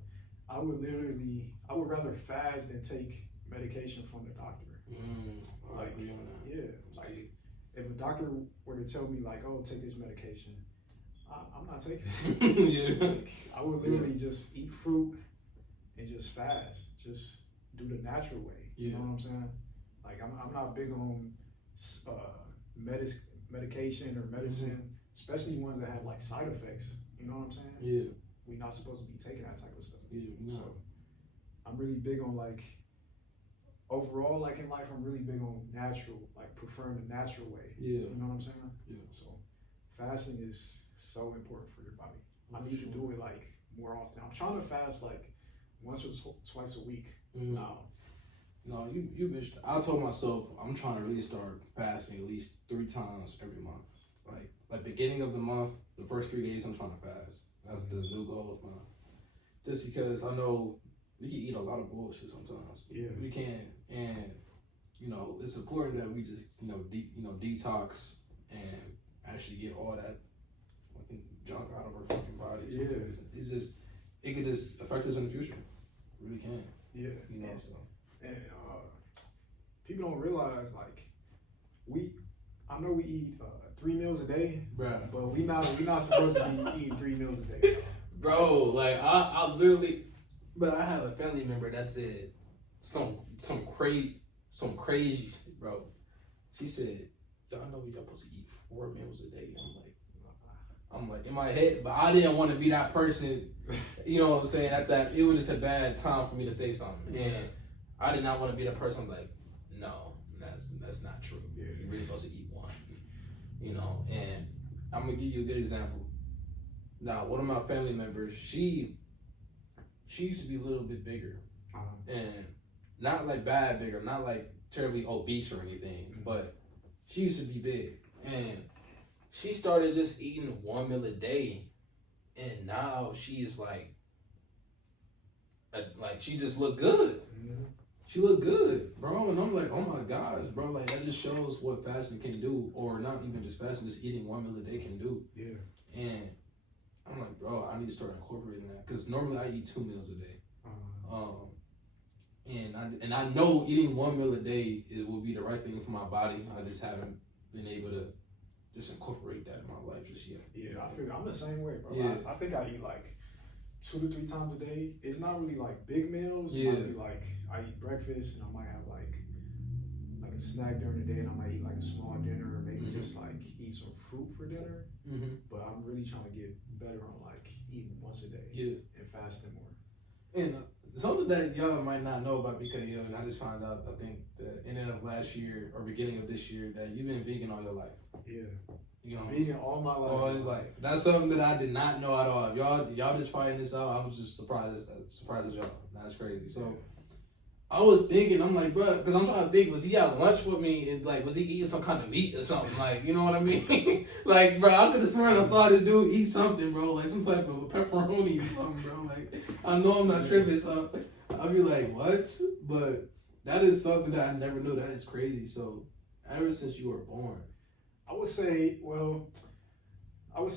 I would rather fast than take medication from the doctor. I agree on that. Yeah, like if a doctor were to tell me like, oh, take this medication, I'm not taking it. Like, I would literally just eat fruit and just fast, just do the natural way. You know what I'm saying? Like I'm not big on medication or medicine, especially ones that have like side effects. You know what I'm saying? Yeah. We're not supposed to be taking that type of stuff. Yeah. No. So I'm really big on like overall, like in life, I'm really big on natural, like preferring the natural way. Yeah. You know what I'm saying? Yeah. So fasting is so important for your body. I need to do it like more often. I'm trying to fast like once or twice a week now. No, you bitch. I told myself I'm trying to really start fasting at least 3 times every month. Like beginning of the month, the first 3 days I'm trying to fast. That's the new goal of mine. Just because I know we can eat a lot of bullshit sometimes. Yeah. We can, and you know it's important that we just detox and actually get all that fucking junk out of our fucking bodies. Yeah. It's just it could just affect us in the future. It really can. Yeah. You know, so. And people don't realize like I know we eat 3 meals a day, Bruh. but we not supposed to be eating 3 meals a day. Bro, like I literally, but I have a family member that said some crazy shit, bro. She said, "Y'all know y'all supposed to eat 4 meals a day." I'm like in my head, but I didn't want to be that person. You know what I'm saying? At that, it was just a bad time for me to say something, and I did not want to be that person. Like, no, that's not true. Yeah. You're really supposed to eat 1. You know, and I'm gonna give you a good example. Now, one of my family members, she used to be a little bit bigger, and not like bad bigger, not like terribly obese or anything, but she used to be big, and she started just eating 1 meal a day, and now she is like she just looked good. She looked good, bro, and I'm like, oh my gosh, bro, like that just shows what fasting can do, or not even just fasting, just eating 1 meal a day can do. Yeah. And I'm like, bro, I need to start incorporating that, because normally I eat 2 meals a day. And I know eating 1 meal a day will be the right thing for my body. I just haven't been able to just incorporate that in my life just yet. Yeah, I feel I'm the same way, bro. Yeah. I think I eat like 2 to 3 times a day. It's not really like big meals. It Yeah. might be like I eat breakfast and I might have like a snack during the day, and I might eat like a small dinner, or maybe just like eat some fruit for dinner. But I'm really trying to get better on like eating once a day and fasting more. And something that y'all might not know about Mikael, and I just found out, I think, the end of last year or beginning of this year, that you've been vegan all your life. Yeah. You know, Vegan all my life. always like that's something that I did not know at all. Y'all just finding this out. I was just surprised as y'all. That's crazy. So I was thinking, I'm like, bro, because I'm trying to think, was he at lunch with me and like was he eating some kind of meat or something? Like, you know what I mean? Like, bro, I could have sworn I saw this dude eat something, bro, like some type of pepperoni or something, bro. Like, I know I'm not tripping, so I'll be like, what? But that is something that I never knew. That is crazy. So ever since you were born, I would say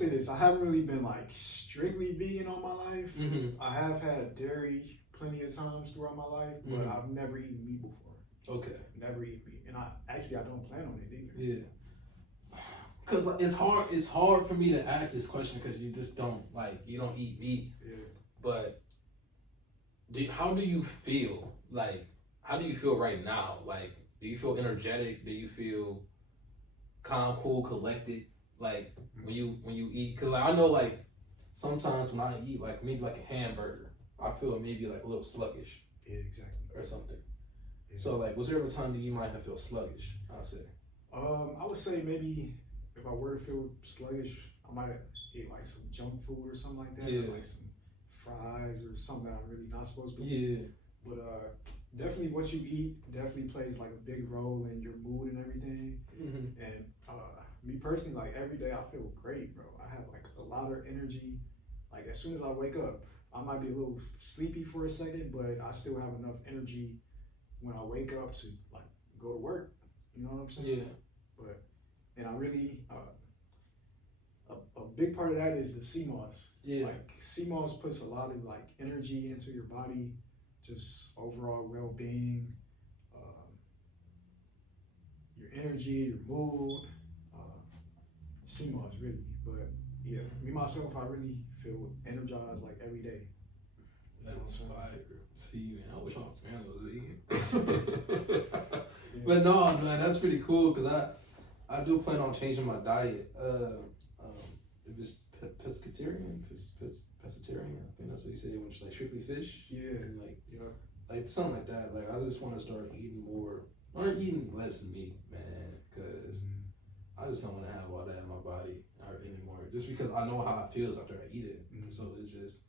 this. I haven't really been like strictly vegan all my life. I have had dairy plenty of times throughout my life, but I've never eaten meat before. Okay. Never eaten meat, and I don't plan on it either. Yeah. Cause it's hard for me to ask this question because you just don't you don't eat meat. Yeah. But how do you feel? Like, how do you feel right now? Like, do you feel energetic? Do you feel calm, cool, collected? Like when you eat? Cause like I know like sometimes when I eat like maybe like a hamburger, I feel maybe like a little sluggish. Yeah, exactly. Or something. Yeah. So like, was there ever a time that you might have felt sluggish? I'll say. I would say maybe if I were to feel sluggish, I might eat like some junk food or something like that. Yeah. Or like some fries or something that I'm really not supposed to eat. Yeah. But definitely what you eat definitely plays like a big role in your mood and everything. And me personally, like every day I feel great, bro. I have like a lot of energy. Like as soon as I wake up, I might be a little sleepy for a second, but I still have enough energy when I wake up to like go to work. You know what I'm saying? Yeah. And I really, a big part of that is the sea moss. Yeah. Like sea moss puts a lot of like energy into your body, just overall well-being, your energy, your mood, sea moss really. But yeah, me myself, I really feel energized like every day. That's fire. See, man, I wish my family was vegan. But no, man, that's pretty cool because I do plan on changing my diet. If it's pescatarian, pescatarian, I think that's what you say, when it's like strictly fish. Yeah. And like, Yeah. like something like that. Like, I just want to start eating more, or eating less meat, man, because I just don't want to have all that in my body anymore. Just because I know how it feels after I eat it. So it's just,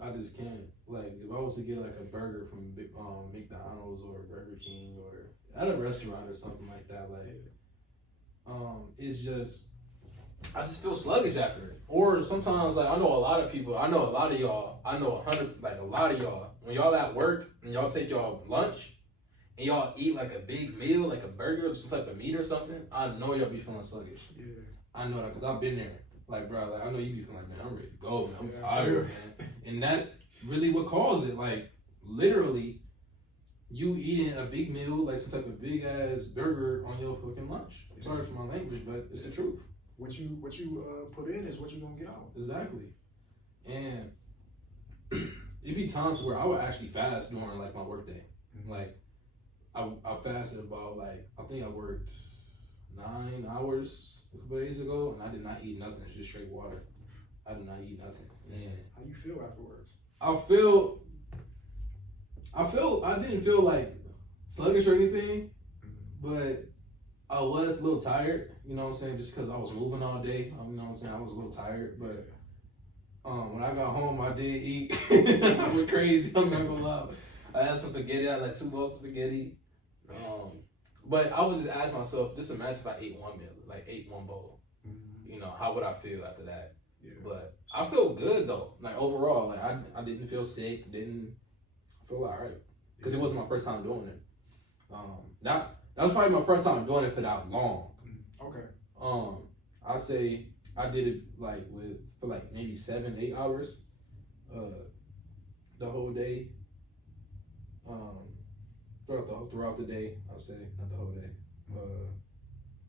I just can't. Like, if I was to get like a burger from McDonald's or Burger King or at a restaurant or something like that, like, it's just, I just feel sluggish after it. Or sometimes, like, I know a lot of people, I know a lot of y'all, I know a lot of y'all, when y'all at work and y'all take y'all lunch and y'all eat like a big meal, like a burger or some type of meat or something, I know y'all be feeling sluggish. Yeah. I know that because I've been there. Like, bro, like, I know you be feeling like, man, I'm ready to go, man. I'm tired, man. And that's really what caused it. Like, literally, you eating a big meal, like some type of big ass burger on your fucking lunch. Sorry for my language, but it's the truth. What you put in is what you gonna get out. Exactly. And it'd be times where I would actually fast during like my work day. Like, I fasted about, like, I think I worked 9 hours a couple days ago, and I did not eat nothing. It's just straight water. I did not eat nothing. And how you feel afterwards? I didn't feel like sluggish or anything, but I was a little tired, you know what I'm saying, just because I was moving all day, you know what I'm saying, I was a little tired, but when I got home, I did eat. I went crazy, I'm not gonna lie. I had some spaghetti, I had like 2 bowls of spaghetti, but I was just asking myself, just imagine if I ate one meal, like ate one bowl, you know, how would I feel after that? Yeah. But I feel good though, like overall, like I didn't feel sick, I feel alright, because it wasn't my first time doing it. That was probably my first time doing it for that long. Okay. I say I did it like for like maybe 7-8 hours, the whole day. Throughout the day, I'll say, not the whole day.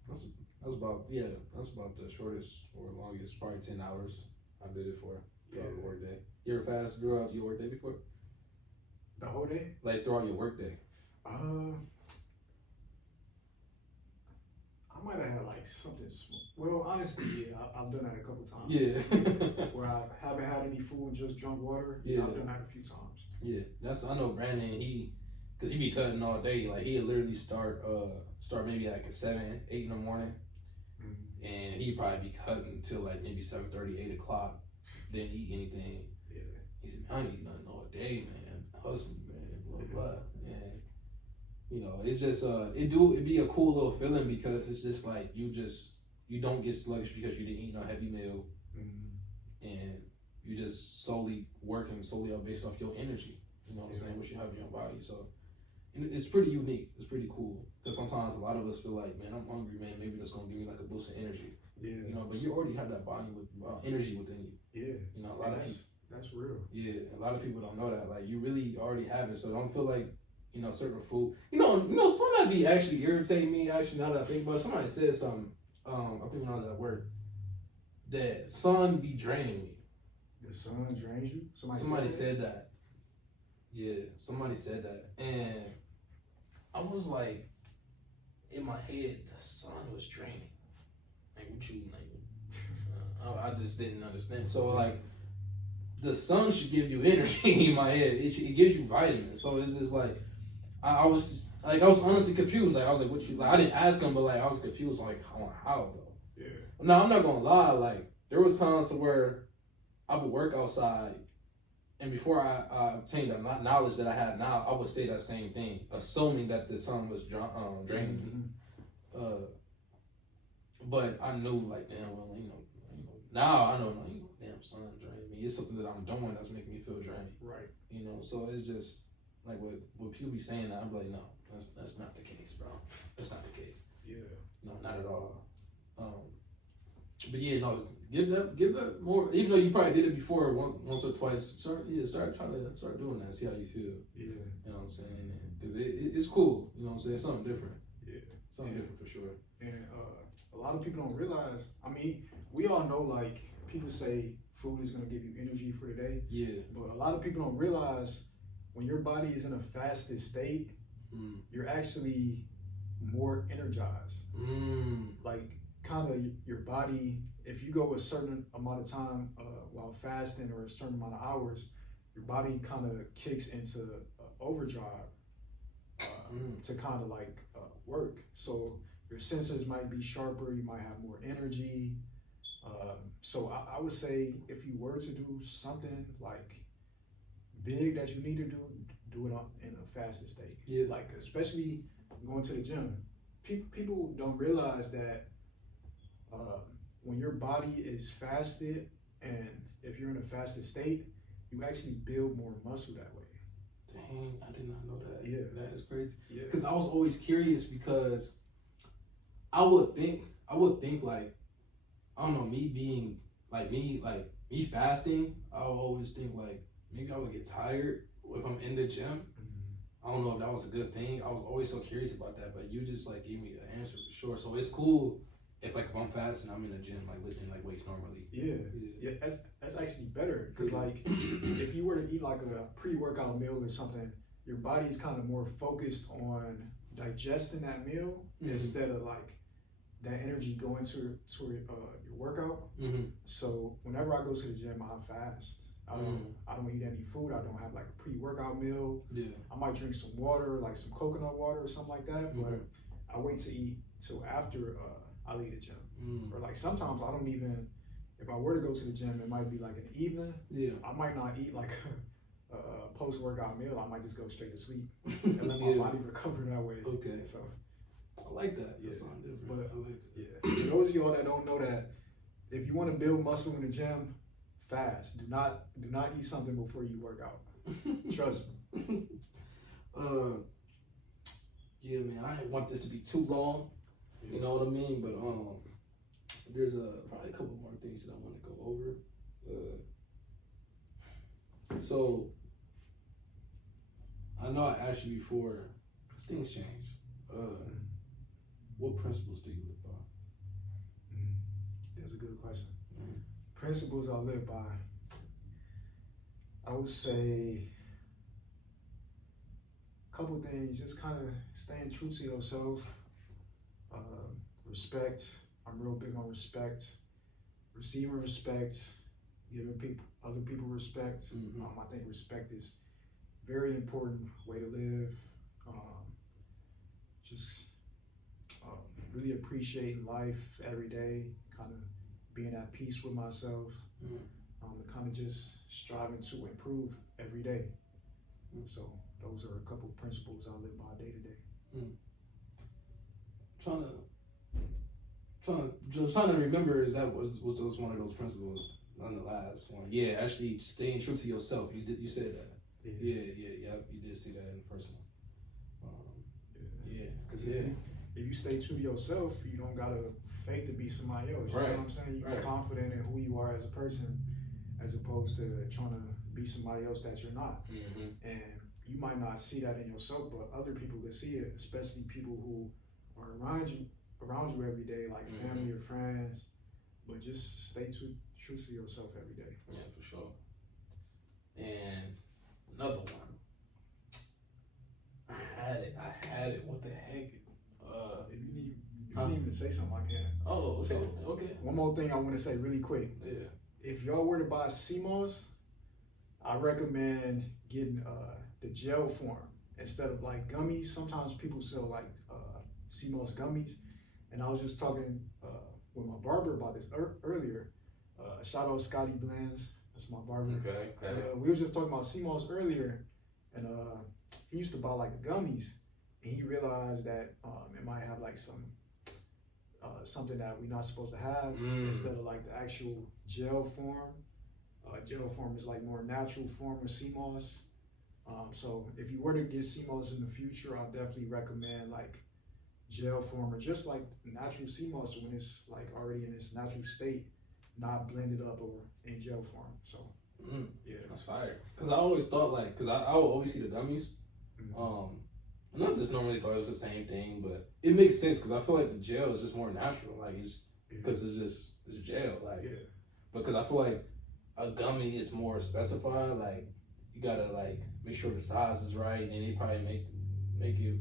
That's about the shortest or longest, probably 10 hours I did it for throughout the work day. You ever fast throughout your work day before? The whole day? Like throughout your work day? I might have had like something small. Well, honestly, yeah, I've done that a couple times. Yeah. Where I haven't had any food, just drunk water. Yeah. I've done that a few times. Yeah, I know Brandon, cause he be cutting all day. Like, he'd literally start maybe like at 7, 8 in the morning. And he'd probably be cutting till like maybe 7:30, 8 o'clock. Didn't eat anything. Yeah. He said, I ain't eat nothing all day, man. Hustling, man, blah, blah. And, you know, it's just, it'd be a cool little feeling, because it's just like, you don't get sluggish because you didn't eat no heavy meal. And you just working based off your energy. You know what I'm saying? What you have in your body. So it's pretty unique. It's pretty cool. Because sometimes a lot of us feel like, man, I'm hungry, man. Maybe that's gonna give me like a boost of energy. Yeah. You know, but you already have that body with energy within you. Yeah. You know, a lot of people. That's real. Yeah. A lot of people don't know that. Like, you really already have it. So don't feel like, you know, certain food. You know, somebody be actually irritating me. Actually, now that I think about it, somebody said something. I think when I was at work, that sun be draining me. The sun drains you? Somebody said that. Yeah, somebody said that. And I was like, in my head, the sun was draining. Like, what you like? I just didn't understand. So, like, the sun should give you energy in my head. It gives you vitamins. So it's just like, I was honestly confused. Like, I was like, what you, like, I didn't ask him, but like, I was confused. Like, how though? Yeah. No, I'm not gonna lie. Like, there was times where I would work outside, and before I obtained the knowledge that I have now, I would say that same thing, assuming that the sun was draining me. But I knew, like, damn, well, you know, now I know, like, damn, sun draining me. It's something that I'm doing that's making me feel drained. Right. You know, so it's just like what people be saying. That I'm like, no, that's not the case, bro. That's not the case. Yeah. No, not at all. But yeah, no, give that more. Even though you probably did it before once or twice, start doing that. See how you feel. Yeah, you know what I'm saying? Because it's cool. You know what I'm saying? It's something different. Yeah, something different for sure. And a lot of people don't realize. I mean, we all know, like, people say food is gonna give you energy for the day. Yeah. But a lot of people don't realize when your body is in a fasted state, you're actually more energized. Like kind of your body, if you go a certain amount of time while fasting or a certain amount of hours, your body kind of kicks into overdrive to kind of like work. So your senses might be sharper, you might have more energy. So I would say if you were to do something like big that you need to do it in a fasted state. Yeah. Like especially going to the gym. People don't realize that when your body is fasted and if you're in a fasted state, you actually build more muscle that way. Dang, I did not know that. Yeah. That is crazy. Yeah. Because I was always curious because I would think like, I don't know, me fasting, I would always think like, maybe I would get tired if I'm in the gym. I don't know if that was a good thing. I was always so curious about that, but you just like gave me the answer for sure. So it's cool if I'm fasting, I'm in the gym like lifting like weights normally. Yeah. That's actually better because like if you were to eat like a pre-workout meal or something, your body's kind of more focused on digesting that meal instead of like that energy going to your workout. So whenever I go to the gym, I fast. I don't eat any food. I don't have like a pre-workout meal. Yeah. I might drink some water, like some coconut water or something like that. But I wait to eat till after I leave the gym. Or like sometimes I don't even. If I were to go to the gym, it might be like in the evening. Yeah. I might not eat like a post-workout meal. I might just go straight to sleep and let my body recover that way. Okay. So I like that. Yeah. That sounds different. But I like that. yeah. For those of y'all that don't know that, if you want to build muscle in the gym, fast. Do not eat something before you work out. Trust me. Yeah, man. I didn't want this to be too long. You know what I mean? But there's probably a couple more things that I want to go over. So I know I asked you before, because things change. What principles do you live by? That's a good question. Principles I live by. I would say a couple things. Just kind of staying true to yourself. Respect. I'm real big on respect. Receiving respect. Giving other people respect. I think respect is a very important way to live. Just really appreciating life every day. Kind of being at peace with myself. And kind of just striving to improve every day. So those are a couple principles I live by day to day. Trying to remember, is that was one of those principles on the last one? Yeah, actually staying true to yourself. You said that. Yeah. You did say that in the first one. Because if you stay true to yourself, you don't gotta fake to be somebody else. You know what I'm saying? You're confident in who you are as a person, as opposed to trying to be somebody else that you're not. And you might not see that in yourself, but other people can see it, especially people who are around you every day, like family or friends. But just stay true to yourself every day. Yeah, for sure. And another one. I had it. What the heck? If you need me to say something, I can. Oh, okay. One more thing I want to say really quick. Yeah. If y'all were to buy CMOS, I recommend getting the gel form instead of like gummies. Sometimes people sell like CMOS gummies, and I was just talking with my barber about this earlier. Shout out Scotty Blends, that's my barber. Okay. We were just talking about CMOS earlier, and he used to buy like the gummies, and he realized that it might have like something that we're not supposed to have instead of like the actual gel form. Gel form is like more natural form of CMOS. So if you were to get CMOS in the future, I'll definitely recommend like gel form or just like natural CMOS when it's like already in its natural state, not blended up or in gel form. So yeah, that's fire. Cause I always thought like, cause I would always see the gummies. And I just normally thought it was the same thing, but it makes sense because I feel like the gel is just more natural. Like it's because it's gel. Like because I feel like a gummy is more specified. Like you gotta like make sure the size is right, and they probably make it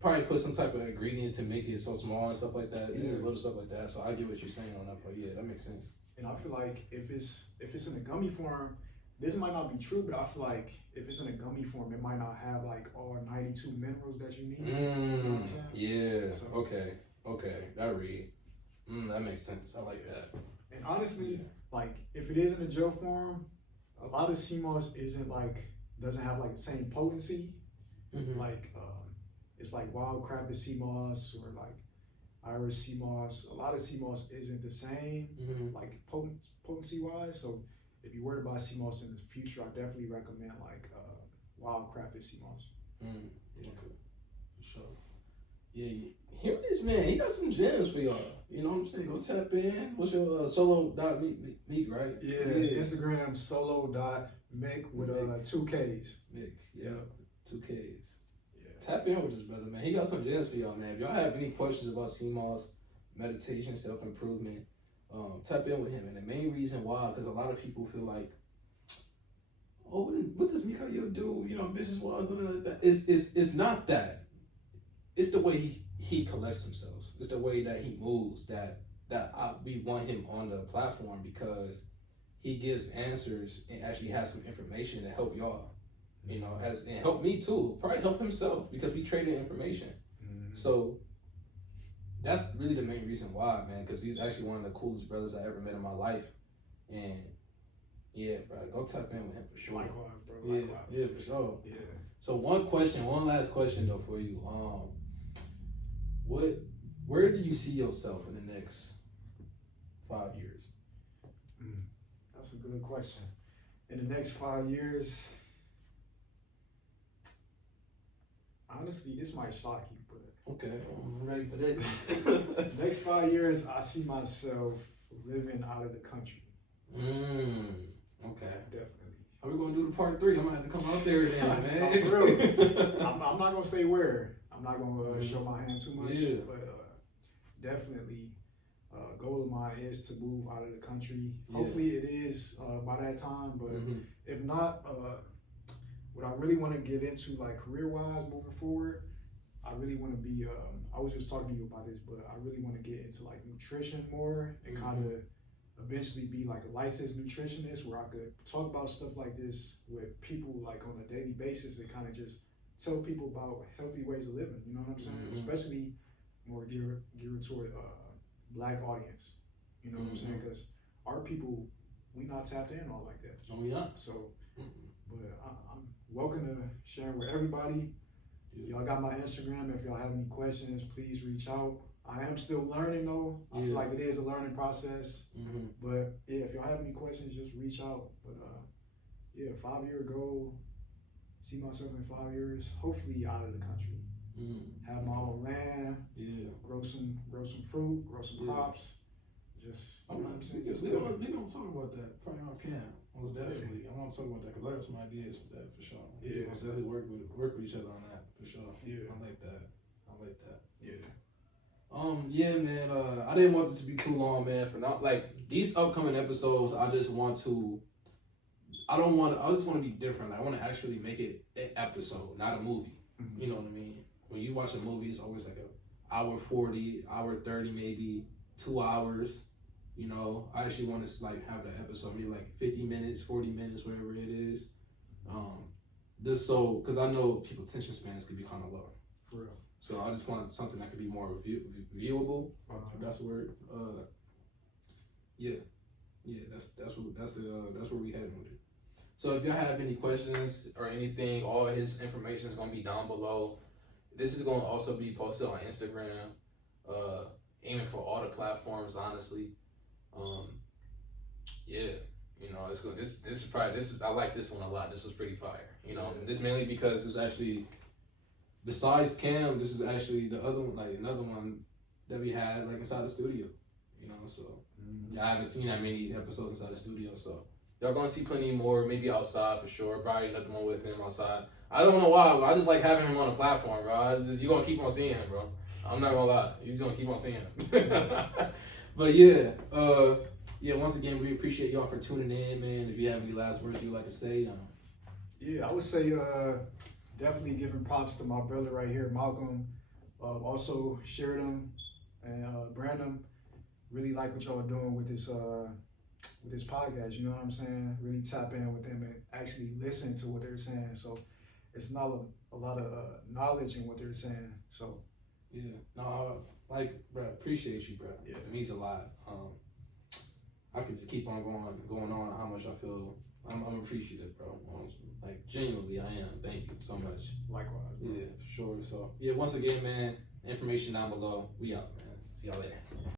probably put some type of ingredients to make it so small and stuff like that. It's Yeah. just little stuff like that. So I get what you're saying on that part. Yeah, that makes sense. And I feel like if it's in a gummy form, this might not be true, but I feel like if it's in a gummy form, it might not have like all 92 minerals that you need. You know what I'm saying? Yeah. So- Okay. That read. That makes sense. I like that. And honestly, like if it is in a gel form, a lot of sea moss doesn't have like the same potency. Like it's like wild crappy sea moss or like Irish sea moss. A lot of sea moss isn't the same, like potency wise. So if you were to buy sea moss in the future, I definitely recommend like wild crafted sea moss. Yeah. Okay. For sure. Yeah. Hear this, man. He got some gems for y'all. You know what I'm saying? Go tap in. What's your solo.meek, right? Yeah. Instagram solo.mick with 2 Ks. Mick. Yeah. 2 Ks. Yeah. Tap in with this brother, man. He got some gems for y'all, man. If y'all have any questions about sea moss, meditation, self-improvement, tap in with him. And the main reason why, because a lot of people feel like, oh, what does Mikael do? You know, business wise, it's not that. It's the way he collects himself. It's the way that he moves we want him on the platform because he gives answers and actually has some information to help y'all. You know, and help me too. Probably help himself because we traded information. So that's really the main reason why, man. Because he's actually one of the coolest brothers I ever met in my life. And yeah, bro, go tap in with him for sure. Likewise, bro. Likewise. Yeah, for sure. Yeah. So one last question though for you. Where do you see yourself in the next 5 years? That's a good question. In the next 5 years, honestly, this might shock you, but okay, I'm ready for that. next 5 years, I see myself living out of the country. Okay. Definitely. Are we gonna do the part 3? I'm gonna have to come out there then, man. For real. I'm not gonna say where. I'm not gonna show my hand too much. Yeah. But definitely, goal of mine is to move out of the country. Yeah. Hopefully, it is by that time. But if not, what I really want to get into, like career-wise, moving forward, I really want to be. I was just talking to you about this, but I really want to get into like nutrition more and kind of eventually be like a licensed nutritionist where I could talk about stuff like this with people like on a daily basis and kind of just tell people about healthy ways of living. You know what I'm saying? Especially more geared toward Black audience. You know what I'm saying? Because our people, we not tapped in all like that. No, we not. So, but I'm welcome to sharing with everybody. Y'all got my Instagram. If y'all have any questions, please reach out. I am still learning though. I feel like it is a learning process. But yeah, if y'all have any questions, just reach out. But yeah, 5-year goal. See myself in 5 years, hopefully out of the country. Have my own land. Grow some fruit. Grow some crops. Just you know what I'm saying. We gonna talk about that probably on camera. Most definitely, I want to talk about that because I got some ideas with that for sure. Yeah, most definitely work with each other on that for sure. Yeah, I like that. Yeah. Yeah, man. I didn't want this to be too long, man. For not like these upcoming episodes, I just want to be different. I want to actually make it an episode, not a movie. You know what I mean? When you watch a movie, it's always like an hour 40, hour 30, maybe 2 hours. You know, I actually want to like have the episode maybe like 50 minutes, 40 minutes, whatever it is. Just so, because I know people's attention spans can be kind of low. For real. So I just want something that could be more viewable. If that's the word. That's where we heading with it. So if y'all have any questions or anything, all his information is gonna be down below. This is gonna also be posted on Instagram. Aiming for all the platforms, honestly. Yeah, you know, it's good. This is I like this one a lot. This was pretty fire. You know, this mainly because it's actually, besides Cam, this is actually the other one, like another one that we had like inside the studio. You know, so I haven't seen that many episodes inside the studio, so y'all gonna see plenty more. Maybe outside for sure. Probably another one with him outside. I don't know why. I just like having him on the platform, bro. You're gonna keep on seeing him, bro. I'm not gonna lie. You're just gonna keep on seeing him. But yeah, once again, we appreciate y'all for tuning in, man. If you have any last words you'd like to say, yeah, I would say definitely giving props to my brother right here, Malcolm. Also share them and brand them. Really like what y'all are doing with this podcast. You know what I'm saying? Really tap in with them and actually listen to what they're saying. So it's not a lot of knowledge in what they're saying. So yeah, no, bro, appreciate you, bro. Yeah. It means a lot. I could just keep on going on how much I feel. I'm appreciative, bro. Like genuinely, I am. Thank you so much. Likewise, bro. Yeah, for sure. So yeah, once again, man, information down below. We out, man. See y'all later.